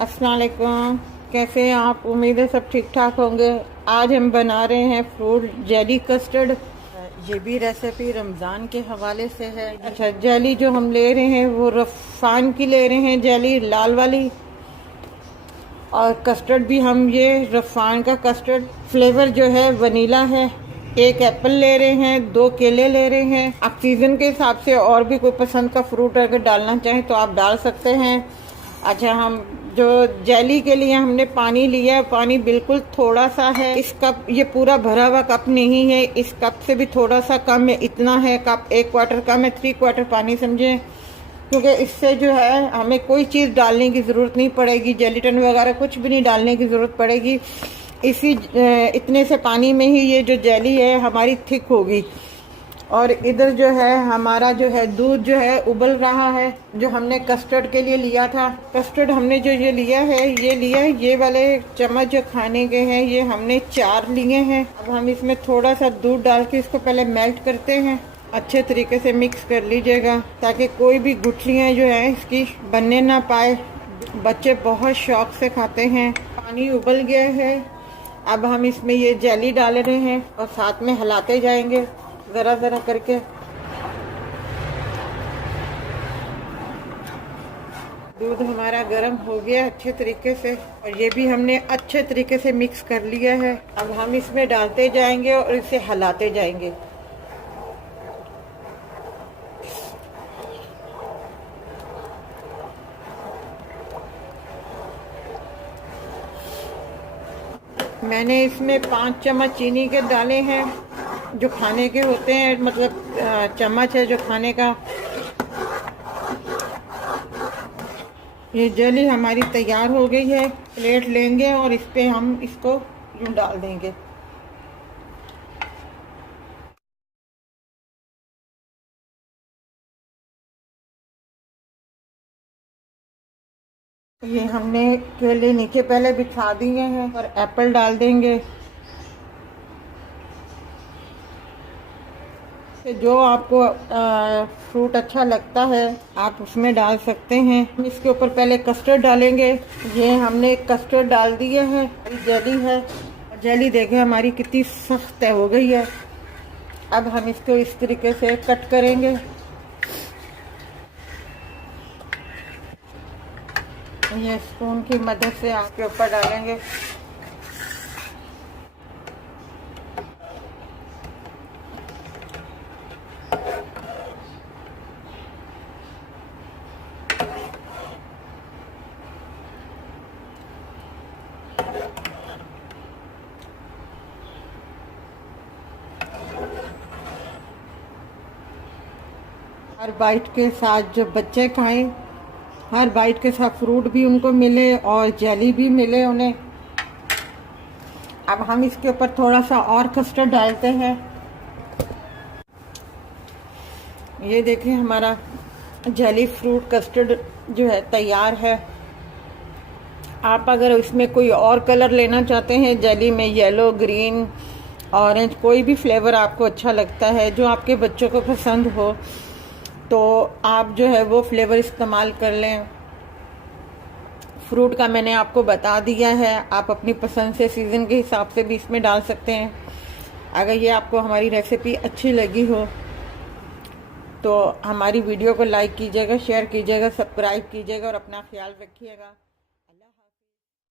अस्सलाम वालेकुम। कैसे हैं आप? उम्मीद है सब ठीक ठाक होंगे। आज हम बना रहे हैं फ्रूट जेली कस्टर्ड। ये भी रेसिपी रमज़ान के हवाले से है। अच्छा, जेली जो हम ले रहे हैं वो रफ़ान की ले रहे हैं, जेली लाल वाली। और कस्टर्ड भी हम ये रफ़ान का कस्टर्ड फ्लेवर जो है वनीला है। एक एप्पल ले रहे हैं, 2 केले ले रहे हैं। आप सीज़न के हिसाब से और भी कोई पसंद का फ्रूट अगर डालना चाहें तो आप डाल सकते हैं। अच्छा, हम जो जेली के लिए हमने पानी लिया है, पानी बिल्कुल थोड़ा सा है। इस कप, ये पूरा भरा हुआ कप नहीं है, इस कप से भी थोड़ा सा कम है। इतना है कप, 1 क्वार्टर कम है, 3 क्वार्टर पानी समझें। क्योंकि इससे जो है हमें कोई चीज़ डालने की ज़रूरत नहीं पड़ेगी, जेलीटन वगैरह कुछ भी नहीं डालने की ज़रूरत पड़ेगी। इसी इतने से पानी में ही ये जो जेली है हमारी थिक होगी। और इधर जो है हमारा जो है दूध जो है उबल रहा है, जो हमने कस्टर्ड के लिए लिया था। कस्टर्ड हमने जो ये लिया है, ये वाले चम्मच जो खाने के हैं, ये हमने 4 लिए हैं। अब हम इसमें थोड़ा सा दूध डाल के इसको पहले मेल्ट करते हैं। अच्छे तरीके से मिक्स कर लीजिएगा ताकि कोई भी गुठलियाँ जो है इसकी बनने ना पाए। बच्चे बहुत शौक से खाते हैं। पानी उबल गया है, अब हम इसमें ये जेली डाल रहे हैं और साथ में हिलाते जाएंगे ज़रा ज़रा करके। दूध हमारा गर्म हो गया अच्छे तरीके से और ये भी हमने अच्छे तरीके से मिक्स कर लिया है। अब हम इसमें डालते जाएंगे और इसे हिलाते जाएंगे। मैंने इसमें 5 चम्मच चीनी के डाले हैं, जो खाने के होते हैं, मतलब चम्मच है जो खाने का। ये जेली हमारी तैयार हो गई है। प्लेट लेंगे और इस पे हम इसको यूँ डाल देंगे। ये हमने केले नीचे पहले बिछा दिए हैं और एप्पल डाल देंगे। जो आपको फ्रूट अच्छा लगता है आप उसमें डाल सकते हैं। हम इसके ऊपर पहले कस्टर्ड डालेंगे। ये हमने कस्टर्ड डाल दिया है। जेली है, जेली देखें हमारी कितनी सख्त हो गई है। अब हम इसको इस तरीके से कट करेंगे। ये स्पून की मदद से आपके ऊपर डालेंगे। हर बाइट के साथ जो बच्चे खाएं, हर बाइट के साथ फ्रूट भी उनको मिले और जेली भी मिले उन्हें। अब हम इसके ऊपर थोड़ा सा और कस्टर्ड डालते हैं। ये देखें हमारा जेली फ्रूट कस्टर्ड जो है तैयार है। आप अगर इसमें कोई और कलर लेना चाहते हैं, जेली में येलो, ग्रीन, ऑरेंज, कोई भी फ्लेवर आपको अच्छा लगता है, जो आपके बच्चों को पसंद हो, तो आप जो है वो फ्लेवर इस्तेमाल कर लें। फ्रूट का मैंने आपको बता दिया है, आप अपनी पसंद से सीज़न के हिसाब से भी इसमें डाल सकते हैं। अगर ये आपको हमारी रेसिपी अच्छी लगी हो तो हमारी वीडियो को लाइक कीजिएगा, शेयर कीजिएगा, सब्सक्राइब कीजिएगा और अपना ख्याल रखिएगा।